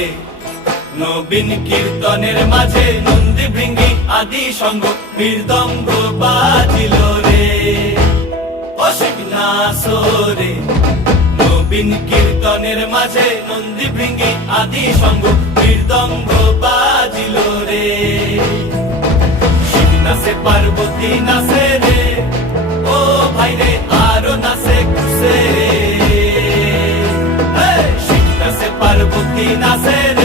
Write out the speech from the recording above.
রে। নবীন কীর্তনের মাঝে নন্দী ভৃঙ্গি আদি সঙ্গ মৃদঙ্গ বাজিল রে। ও শিব নাচো রে। নবীন কীর্তনের মাঝে নন্দী ভৃঙ্গি আদি সঙ্গ মৃদঙ্গ বাজিল রে। শিব নাচে পার্বতী নাচে রে। ও ভাই রে আরো নাচে খুশে রে। শিব নাচে পার্বতী নাচে রে।